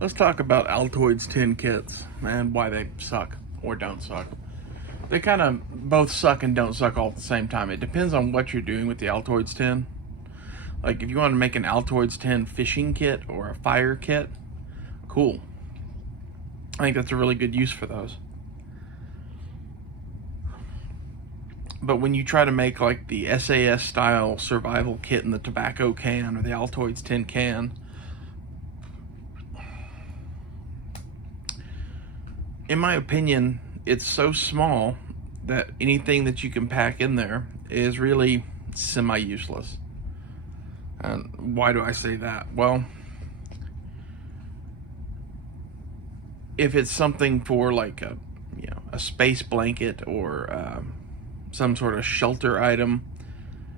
Let's talk about Altoids tin kits and why they suck or don't suck. They kind of both suck and don't suck all at the same time. It depends on what you're doing with the Altoids tin. Like if you want to make an Altoids tin fishing kit or a fire kit, cool. I think that's a really good use for those. But when you try to make like the SAS style survival kit in the tobacco can or the Altoids tin can, in my opinion, it's so small that anything that you can pack in there is really semi-useless. And why do I say that? Well, if it's something for like a space blanket or some sort of shelter item,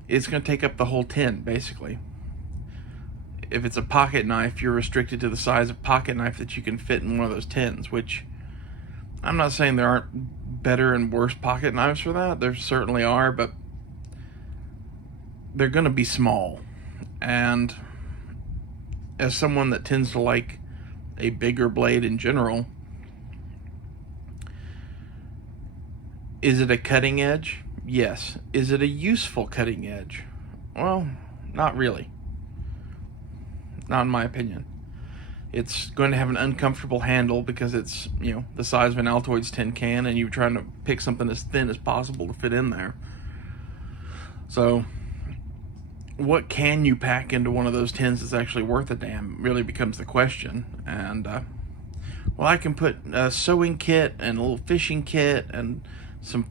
it's going to take up the whole tin basically. If it's a pocket knife, you're restricted to the size of pocket knife that you can fit in one of those tins, which I'm not saying there aren't better and worse pocket knives for that. There certainly are, but they're going to be small. And as someone that tends to like a bigger blade in general, is it a cutting edge? Yes. Is it a useful cutting edge? Well, not really. Not in my opinion. It's going to have an uncomfortable handle because it's, the size of an Altoids tin can and you're trying to pick something as thin as possible to fit in there. So, what can you pack into one of those tins that's actually worth a damn really becomes the question. And, well, I can put a sewing kit and a little fishing kit and some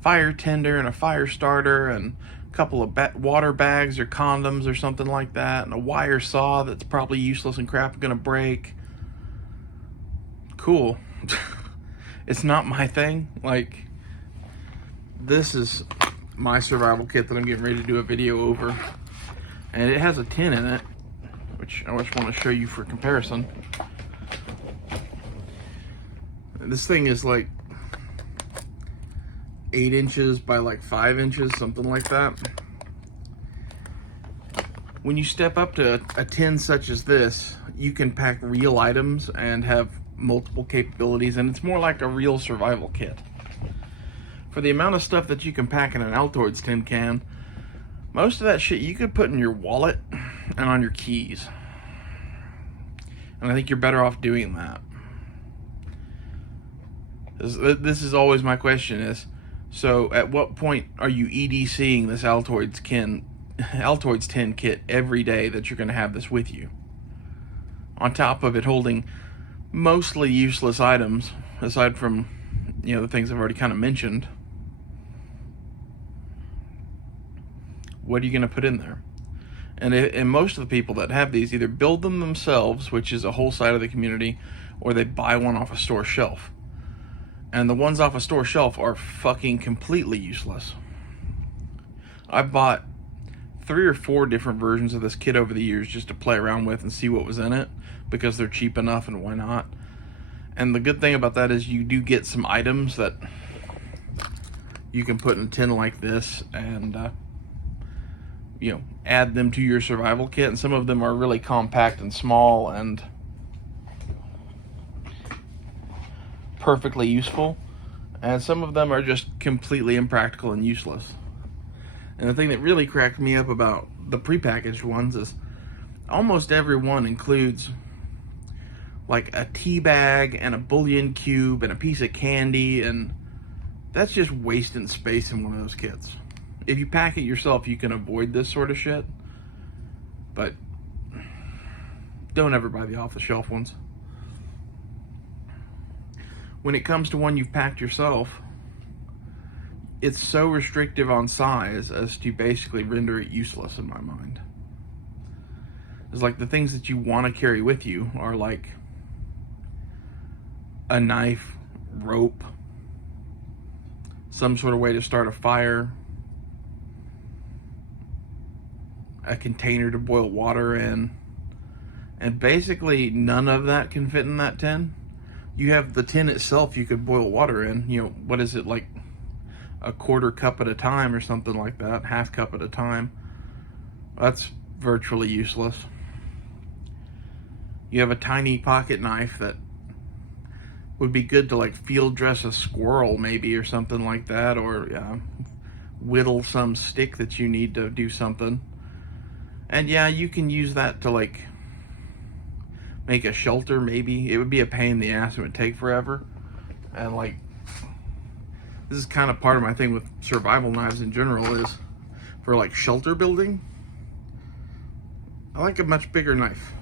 fire tinder and a fire starter and a couple of water bags or condoms or something like that, and a wire saw that's probably useless and crap gonna break. Cool. It's not my thing. Like, this is my survival kit that I'm getting ready to do a video over, and it has a tin in it, which I just want to show you for comparison. This thing is like 8 inches by like 5 inches, something like that. When you step up to a tin such as this, you can pack real items and have multiple capabilities, and it's more like a real survival kit. For the amount of stuff that you can pack in an Altoids tin can, most of that shit you could put in your wallet and on your keys. And I think you're better off doing that. This is always my question is, so at what point are you EDCing this Altoids tin kit every day that you're going to have this with you? On top of it holding mostly useless items, aside from, the things I've already kind of mentioned. What are you going to put in there? And most of the people that have these either build them themselves, which is a whole side of the community, or they buy one off a store shelf. And the ones off a store shelf are fucking completely useless. I bought 3 or 4 different versions of this kit over the years just to play around with and see what was in it, because they're cheap enough and why not. And the good thing about that is you do get some items that you can put in a tin like this and add them to your survival kit. And some of them are really compact and small and perfectly useful, and some of them are just completely impractical and useless. And the thing that really cracked me up about the prepackaged ones is almost every one includes like a tea bag and a bouillon cube and a piece of candy, and that's just wasting space in one of those kits. If you pack it yourself, you can avoid this sort of shit, but don't ever buy the off-the-shelf ones. When it comes to one you've packed yourself, it's so restrictive on size as to basically render it useless in my mind. It's like the things that you want to carry with you are like a knife, rope, some sort of way to start a fire, a container to boil water in, and basically none of that can fit in that tin. You have the tin itself you could boil water in, what is it, like a 1/4 cup at a time or something like that, 1/2 cup at a time. That's virtually useless. You have a tiny pocket knife that would be good to like field dress a squirrel maybe, or something like that, or whittle some stick that you need to do something. And yeah, you can use that to like make a shelter maybe. It would be a pain in the ass, it would take forever. And like, this is kind of part of my thing with survival knives in general, is for like shelter building, I like a much bigger knife.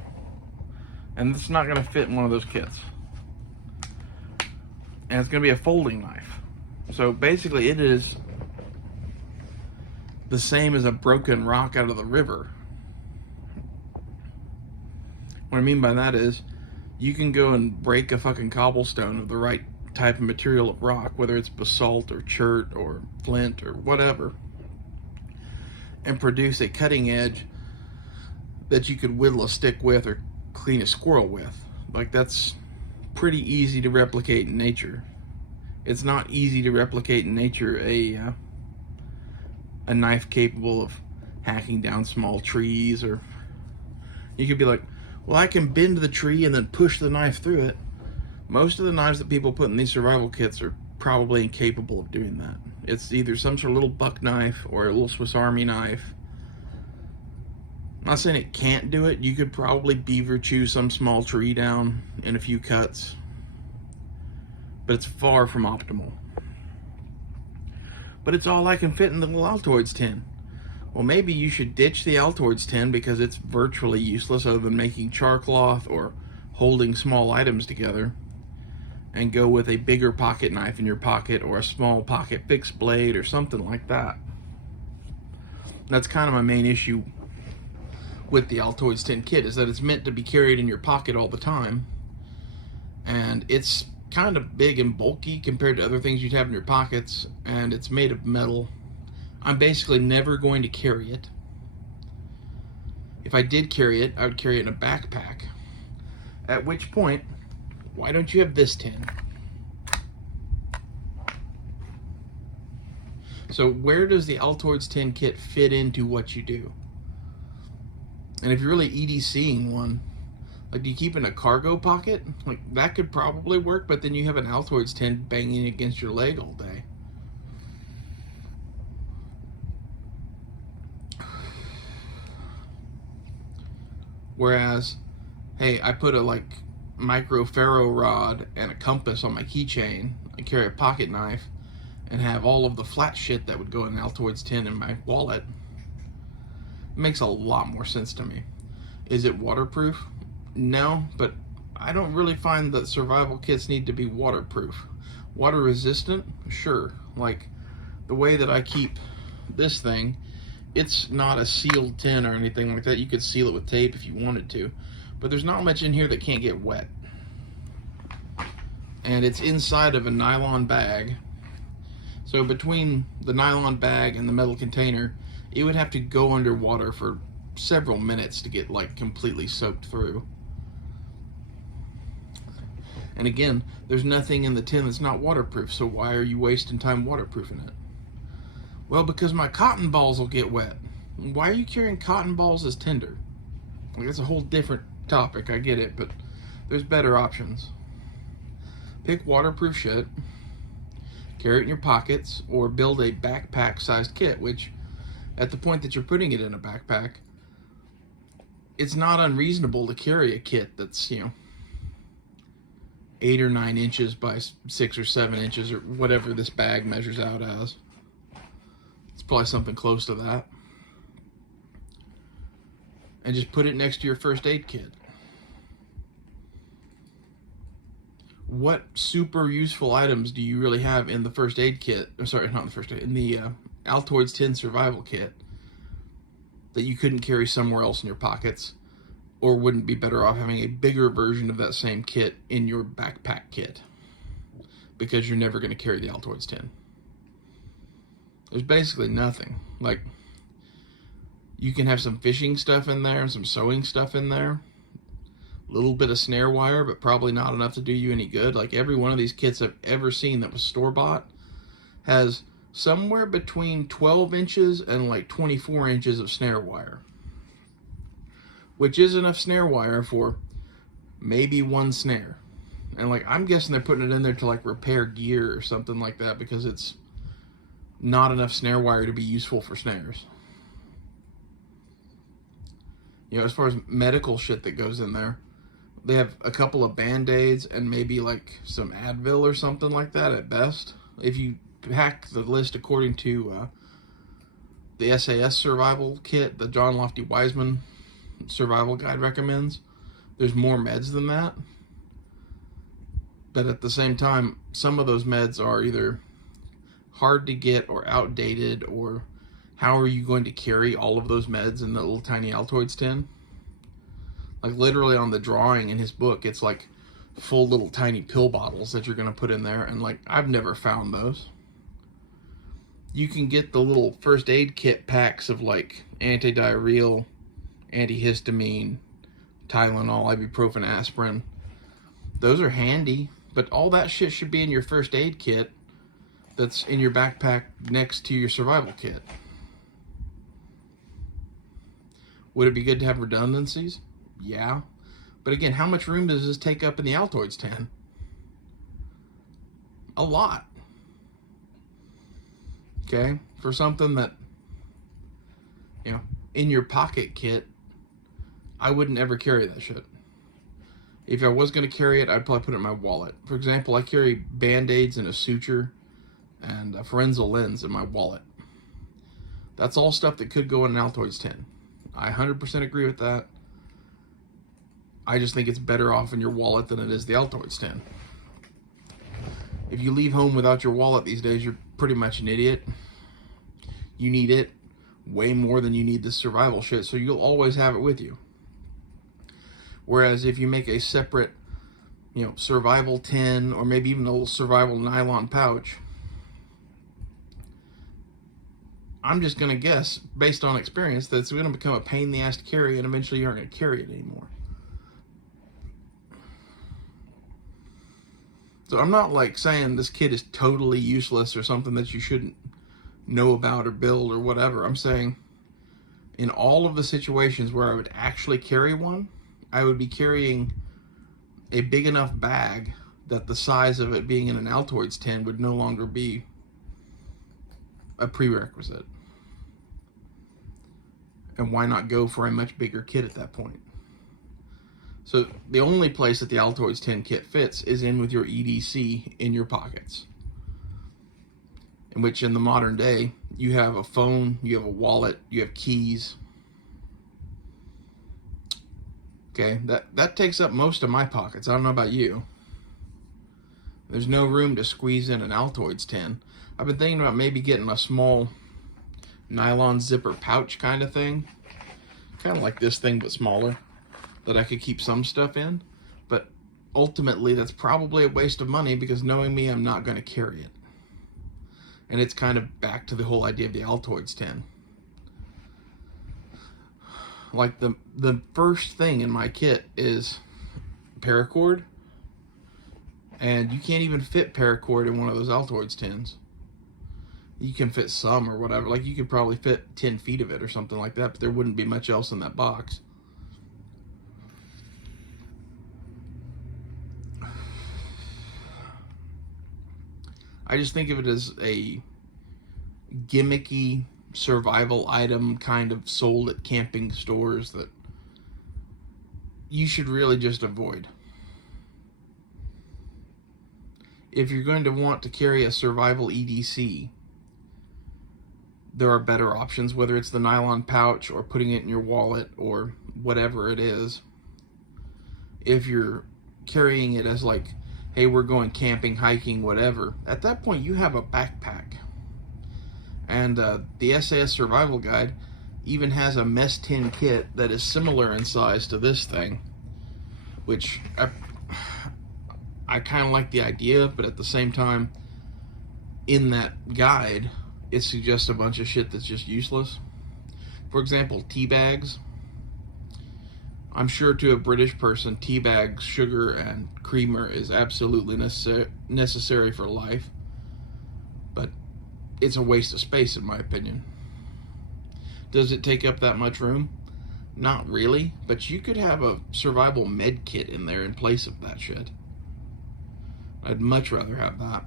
And it's not gonna fit in one of those kits. And it's gonna be a folding knife. So basically it is the same as a broken rock out of the river. What I mean by that is, you can go and break a fucking cobblestone of the right type of material of rock, whether it's basalt or chert or flint or whatever, and produce a cutting edge that you could whittle a stick with or clean a squirrel with. Like, that's pretty easy to replicate in nature. It's not easy to replicate in nature a knife capable of hacking down small trees. Or you could be like, well, I can bend the tree and then push the knife through it. Most of the knives that people put in these survival kits are probably incapable of doing that. It's either some sort of little buck knife or a little Swiss Army knife. I'm not saying it can't do it. You could probably beaver chew some small tree down in a few cuts, but it's far from optimal. But it's all I can fit in the little Altoids tin. Well, maybe you should ditch the Altoids tin because it's virtually useless other than making char cloth or holding small items together, and go with a bigger pocket knife in your pocket, or a small pocket fixed blade or something like that. That's kind of my main issue with the Altoids tin kit, is that it's meant to be carried in your pocket all the time, and it's kind of big and bulky compared to other things you'd have in your pockets, and it's made of metal. I'm basically never going to carry it. If I did carry it, I would carry it in a backpack. At which point, why don't you have this tin? So where does the Altoids tin kit fit into what you do? And if you're really EDCing one, like, do you keep it in a cargo pocket? Like, that could probably work, but then you have an Altoids tin banging against your leg all day. Whereas, hey, I put a like micro ferro rod and a compass on my keychain, I carry a pocket knife, and have all of the flat shit that would go in an Altoids tin in my wallet. It makes a lot more sense to me. Is it waterproof? No, but I don't really find that survival kits need to be waterproof. Water resistant? Sure. Like, the way that I keep this thing, it's not a sealed tin or anything like that. You could seal it with tape if you wanted to, but there's not much in here that can't get wet. And it's inside of a nylon bag. So between the nylon bag and the metal container, it would have to go underwater for several minutes to get like completely soaked through. And again, there's nothing in the tin that's not waterproof, so why are you wasting time waterproofing it? Well, because my cotton balls will get wet. Why are you carrying cotton balls as tinder? Like, that's a whole different topic, I get it, but there's better options. Pick waterproof shit, carry it in your pockets, or build a backpack-sized kit, which, at the point that you're putting it in a backpack, it's not unreasonable to carry a kit that's, 8 or 9 inches by 6 or 7 inches, or whatever this bag measures out as. It's probably something close to that. And just put it next to your first aid kit. What super useful items do you really have in the first aid kit? Sorry, not in the first aid, in the Altoids tin survival kit that you couldn't carry somewhere else in your pockets, or wouldn't be better off having a bigger version of that same kit in your backpack kit, because you're never going to carry the Altoids tin? There's basically nothing. Like, you can have some fishing stuff in there, some sewing stuff in there, a little bit of snare wire, but probably not enough to do you any good. Like, every one of these kits I've ever seen that was store-bought has somewhere between 12 inches and like 24 inches of snare wire, which is enough snare wire for maybe one snare. And like, I'm guessing they're putting it in there to like repair gear or something like that, because it's not enough snare wire to be useful for snares. You know, as far as medical shit that goes in there, they have a couple of Band-Aids and maybe like some Advil or something like that at best. If you hack the list according to the SAS survival kit that John Lofty Wiseman survival guide recommends, there's more meds than that. But at the same time, some of those meds are either hard to get or outdated, or how are you going to carry all of those meds in the little tiny Altoids tin? Like literally on the drawing in his book, it's like full little tiny pill bottles that you're going to put in there, and like, I've never found those. You can get the little first aid kit packs of like antidiarrheal, antihistamine, Tylenol, ibuprofen, aspirin. Those are handy, but all that shit should be in your first aid kit that's in your backpack next to your survival kit. Would it be good to have redundancies? Yeah. But again, how much room does this take up in the Altoids tin? A lot. Okay? For something that, you know, in your pocket kit, I wouldn't ever carry that shit. If I was going to carry it, I'd probably put it in my wallet. For example, I carry Band-Aids and a suture and a Forensial lens in my wallet. That's all stuff that could go in an Altoids tin. I 100% agree with that. I just think it's better off in your wallet than it is the Altoids tin. If you leave home without your wallet these days, you're pretty much an idiot. You need it way more than you need this survival shit, so you'll always have it with you. Whereas if you make a separate, you know, survival tin, or maybe even a little survival nylon pouch, I'm just going to guess, based on experience, that it's going to become a pain in the ass to carry, and eventually you aren't going to carry it anymore. So I'm not like saying this kit is totally useless or something that you shouldn't know about or build or whatever. I'm saying in all of the situations where I would actually carry one, I would be carrying a big enough bag that the size of it being in an Altoids tin would no longer be a prerequisite. And why not go for a much bigger kit at that point? So the only place that the Altoids tin kit fits is in with your EDC in your pockets. In which in the modern day, you have a phone, you have a wallet, you have keys. Okay, that takes up most of my pockets. I don't know about you. There's no room to squeeze in an Altoids tin. I've been thinking about maybe getting a small nylon zipper pouch kind of thing. Kind of like this thing, but smaller, that I could keep some stuff in. But ultimately, that's probably a waste of money, because knowing me, I'm not going to carry it. And it's kind of back to the whole idea of the Altoids tin. Like the first thing in my kit is paracord, and you can't even fit paracord in one of those Altoids tins. You can fit some or whatever. Like, you could probably fit 10 feet of it or something like that, but there wouldn't be much else in that box. I just think of it as a gimmicky survival item kind of sold at camping stores that you should really just avoid. If you're going to want to carry a survival EDC, there are better options, whether it's the nylon pouch or putting it in your wallet or whatever it is. If you're carrying it as like, hey, we're going camping, hiking, whatever, at that point you have a backpack. And the SAS Survival Guide even has a mess tin kit that is similar in size to this thing, which I kind of like the idea of, but at the same time, in that guide, it suggests a bunch of shit that's just useless. For example, tea bags. I'm sure to a British person, tea bags, sugar, and creamer is absolutely necessary for life. But it's a waste of space, in my opinion. Does it take up that much room? Not really, but you could have a survival med kit in there in place of that shit. I'd much rather have that.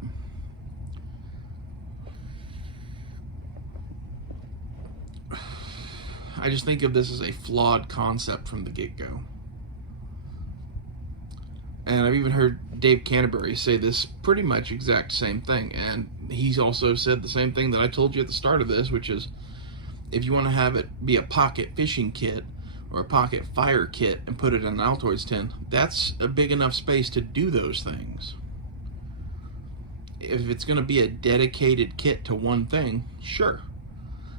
I just think of this as a flawed concept from the get-go. And I've even heard Dave Canterbury say this pretty much exact same thing. And he's also said the same thing that I told you at the start of this, which is if you want to have it be a pocket fishing kit or a pocket fire kit and put it in an Altoids tin, that's a big enough space to do those things. If it's going to be a dedicated kit to one thing, sure.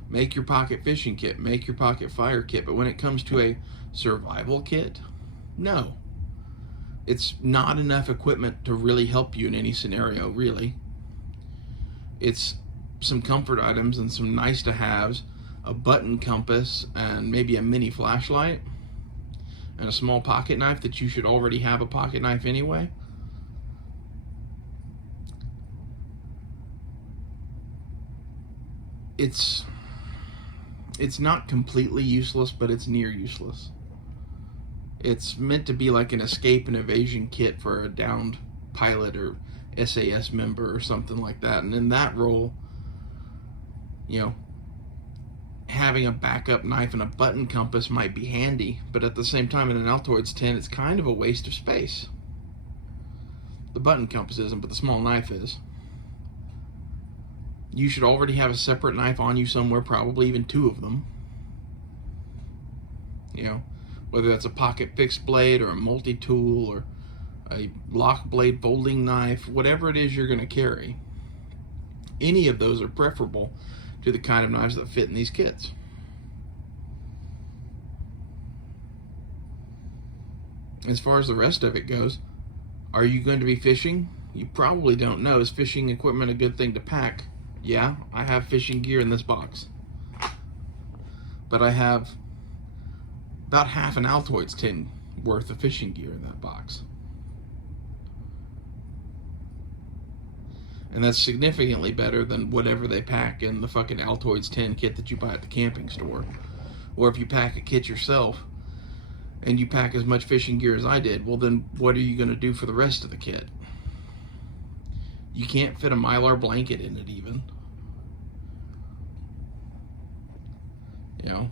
Make your pocket fishing kit, make your pocket fire kit. But when it comes to a survival kit, no. It's not enough equipment to really help you in any scenario, really. It's some comfort items and some nice to haves, a button compass, and maybe a mini flashlight, and a small pocket knife that you should already have a pocket knife anyway. It's not completely useless, but it's near useless. It's meant to be like an escape and evasion kit for a downed pilot or SAS member or something like that. And in that role, you know, having a backup knife and a button compass might be handy, but at the same time in an Altoids tin, it's kind of a waste of space. The button compass isn't, but the small knife is. You should already have a separate knife on you somewhere, probably even two of them. You know, whether that's a pocket fixed blade or a multi-tool or a lock blade folding knife, whatever it is you're going to carry. Any of those are preferable to the kind of knives that fit in these kits. As far as the rest of it goes, are you going to be fishing? You probably don't know. Is fishing equipment a good thing to pack? Yeah, I have fishing gear in this box. But I have about half an Altoids tin worth of fishing gear in that box. And that's significantly better than whatever they pack in the fucking Altoids tin kit that you buy at the camping store. Or if you pack a kit yourself and you pack as much fishing gear as I did, well then what are you going to do for the rest of the kit? You can't fit a Mylar blanket in it even. You know,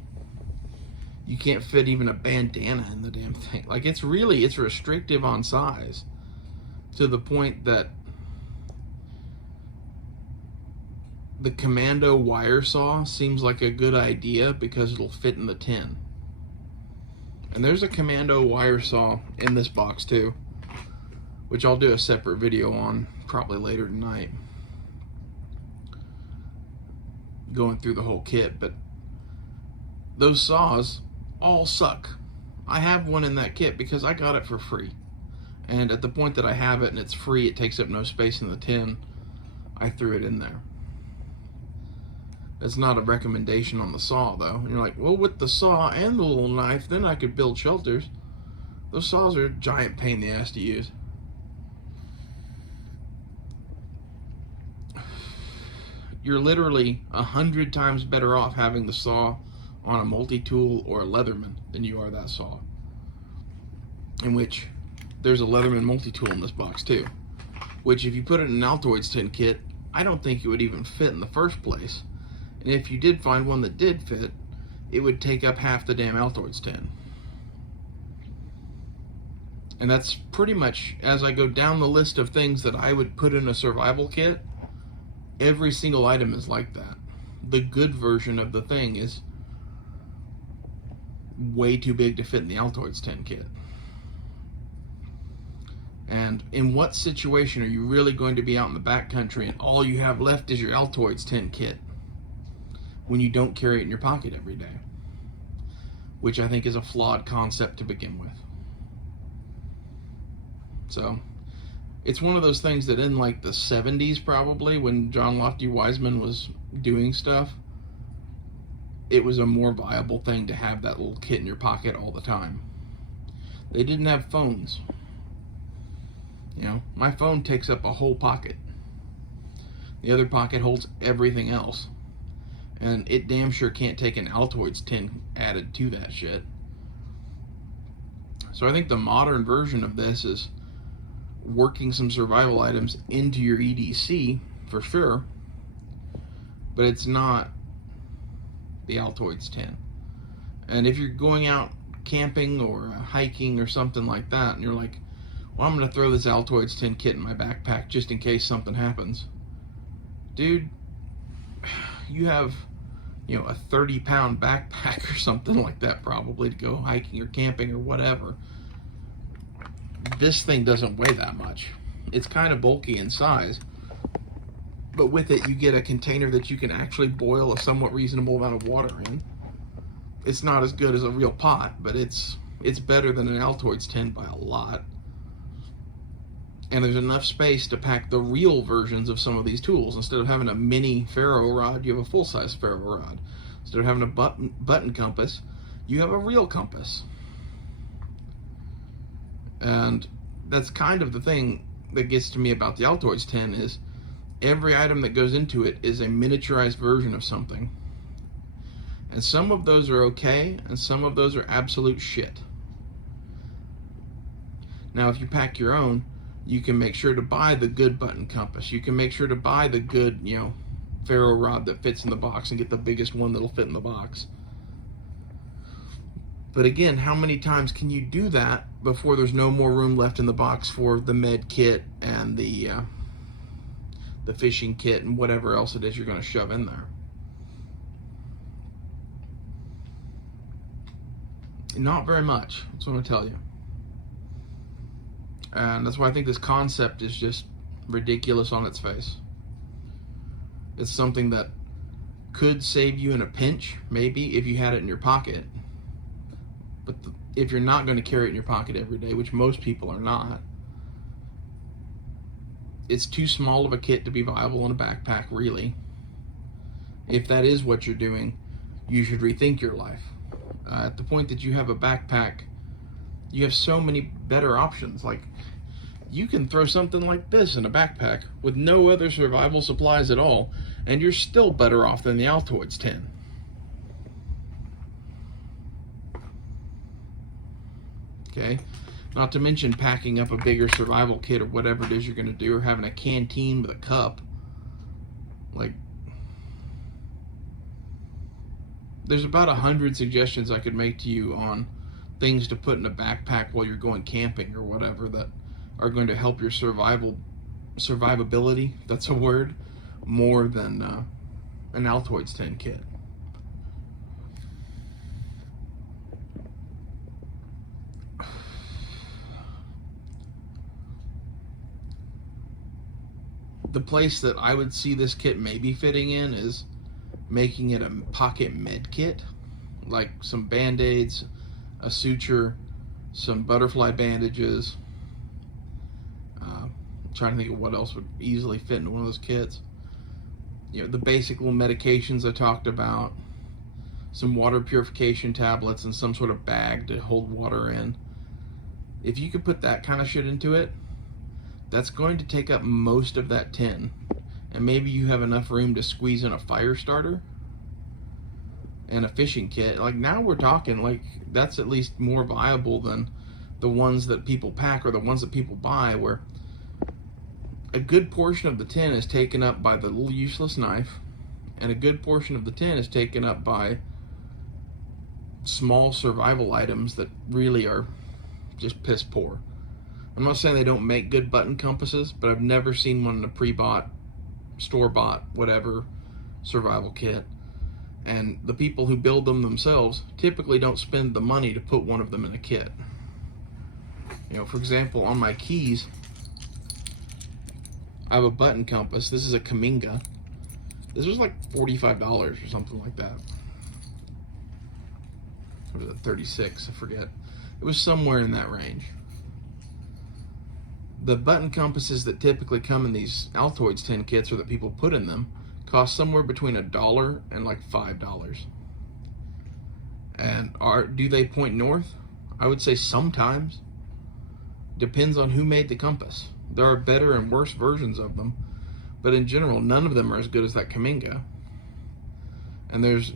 you can't fit even a bandana in the damn thing. Like it's restrictive on size to the point that the Commando wire saw seems like a good idea because it'll fit in the tin. And there's a Commando wire saw in this box too, which I'll do a separate video on probably later tonight, going through the whole kit. But those saws all suck. I have one in that kit because I got it for free, and at the point that I have it and it's free, it takes up no space in the tin, I threw it in there. That's not a recommendation on the saw though. And you're like, well, with the saw and the little knife, then I could build shelters. Those saws are a giant pain in the ass to use. You're literally 100 times better off having the saw on a multi-tool or a Leatherman than you are that saw. In which there's a Leatherman multi-tool in this box too, which if you put it in an Altoids tin kit, I don't think it would even fit in the first place. And if you did find one that did fit, it would take up half the damn Altoids tin. And that's pretty much, as I go down the list of things that I would put in a survival kit, every single item is like that. The good version of the thing is way too big to fit in the Altoids tin kit. And in what situation are you really going to be out in the backcountry and all you have left is your Altoids tin kit when you don't carry it in your pocket every day? Which I think is a flawed concept to begin with. So it's one of those things that in like the 70s probably, when John Lofty Wiseman was doing stuff, it was a more viable thing to have that little kit in your pocket all the time. They didn't have phones. You know, my phone takes up a whole pocket. The other pocket holds everything else. And it damn sure can't take an Altoids tin added to that shit. So I think the modern version of this is working some survival items into your EDC for sure, but it's not the Altoids 10. And if you're going out camping or hiking or something like that, and you're like, well, I'm going to throw this Altoids 10 kit in my backpack just in case something happens. Dude, you have, a 30-pound backpack or something like that probably to go hiking or camping or whatever. This thing doesn't weigh that much. It's kind of bulky in size, but with it you get a container that you can actually boil a somewhat reasonable amount of water in. It's not as good as a real pot, but it's better than an Altoids 10 by a lot. And there's enough space to pack the real versions of some of these tools. Instead of having a mini ferro rod, you have a full-size ferro rod. Instead of having a button compass, you have a real compass. And that's kind of the thing that gets to me about the Altoids 10 is every item that goes into it is a miniaturized version of something. And some of those are okay, and some of those are absolute shit. Now, if you pack your own, you can make sure to buy the good button compass. You can make sure to buy the good, ferro rod that fits in the box and get the biggest one that'll fit in the box. But again, how many times can you do that before there's no more room left in the box for the med kit and the fishing kit and whatever else it is you're going to shove in there? Not very much, that's what I'm going to tell you. And that's why I think this concept is just ridiculous on its face. It's something that could save you in a pinch, maybe, if you had it in your pocket. But if you're not going to carry it in your pocket every day, which most people are not, it's too small of a kit to be viable in a backpack, really. If that is what you're doing, you should rethink your life. At the point that you have a backpack, you have so many better options. Like, you can throw something like this in a backpack with no other survival supplies at all, and you're still better off than the Altoids 10. Okay? Not to mention packing up a bigger survival kit or whatever it is you're going to do, or having a canteen with a cup. Like, there's about 100 suggestions I could make to you on things to put in a backpack while you're going camping or whatever that are going to help your survivability, if that's a word, more than an Altoids 10 kit. The place that I would see this kit maybe fitting in is making it a pocket med kit, like some band-aids, a suture, some butterfly bandages. I'm trying to think of what else would easily fit into one of those kits. The basic little medications I talked about, some water purification tablets, and some sort of bag to hold water in. If you could put that kind of shit into it, that's going to take up most of that tin. And maybe you have enough room to squeeze in a fire starter and a fishing kit. Like, now we're talking, like, that's at least more viable than the ones that people pack or the ones that people buy, where a good portion of the tin is taken up by the little useless knife, and a good portion of the tin is taken up by small survival items that really are just piss poor. I'm not saying they don't make good button compasses, but I've never seen one in a pre-bought, store-bought, whatever survival kit. And the people who build them themselves typically don't spend the money to put one of them in a kit. For example, on my keys, I have a button compass. This is a Kaminga. This was like $45 or something like that. Or was it 36? I forget. It was somewhere in that range. The button compasses that typically come in these Altoids 10 kits, or that people put in them, cost somewhere between $1 and like $5. And do they point north? I would say sometimes. Depends on who made the compass. There are better and worse versions of them, but in general, none of them are as good as that Kaminga. And there's,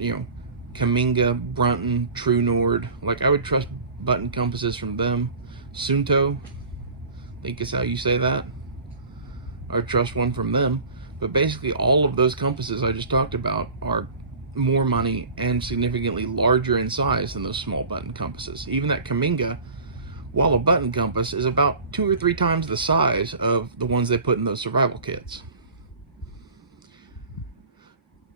Kaminga, Brunton, True Nord. Like, I would trust button compasses from them. Sunto, I think is how you say that. I trust one from them. But basically all of those compasses I just talked about are more money and significantly larger in size than those small button compasses. Even that Kaminga, while a button compass, is about 2 or 3 times the size of the ones they put in those survival kits.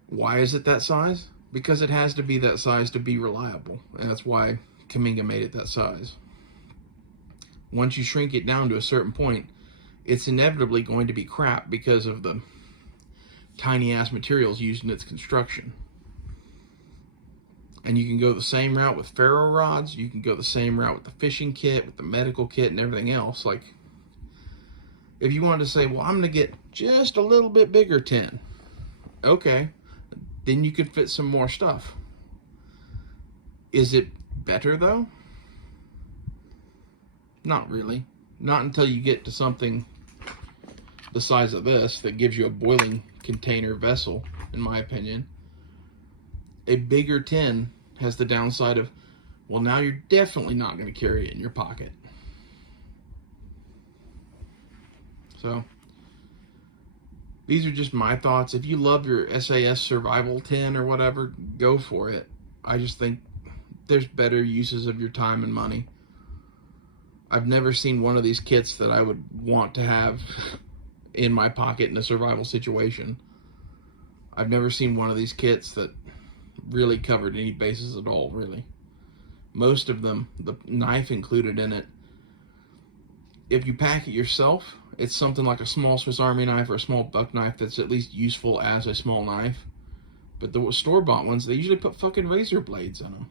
Why is it that size? Because it has to be that size to be reliable, and that's why Kaminga made it that size. Once you shrink it down to a certain point, it's inevitably going to be crap because of the tiny ass materials used in its construction. And you can go the same route with ferro rods, you can go the same route with the fishing kit, with the medical kit and everything else. Like, if you wanted to say, well, I'm going to get just a little bit bigger tin, okay, then you could fit some more stuff. Is it better though? Not really. Not until you get to something the size of this that gives you a boiling container vessel, in my opinion. A bigger tin has the downside of, well, now you're definitely not going to carry it in your pocket. So, these are just my thoughts. If you love your SAS survival tin or whatever, go for it. I just think there's better uses of your time and money. I've never seen one of these kits that I would want to have in my pocket in a survival situation. I've never seen one of these kits that really covered any bases at all, really. Most of them, the knife included in it, if you pack it yourself, it's something like a small Swiss Army knife or a small buck knife that's at least useful as a small knife. But the store-bought ones, they usually put fucking razor blades in them.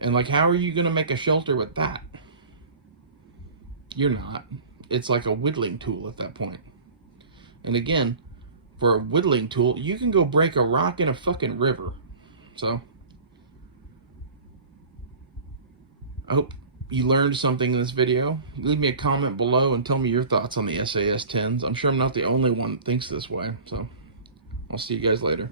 And like, how are you going to make a shelter with that? You're not. It's like a whittling tool at that point. And again, for a whittling tool, you can go break a rock in a fucking river. So, I hope you learned something in this video. Leave me a comment below and tell me your thoughts on the SAS 10s. I'm sure I'm not the only one that thinks this way. So, I'll see you guys later.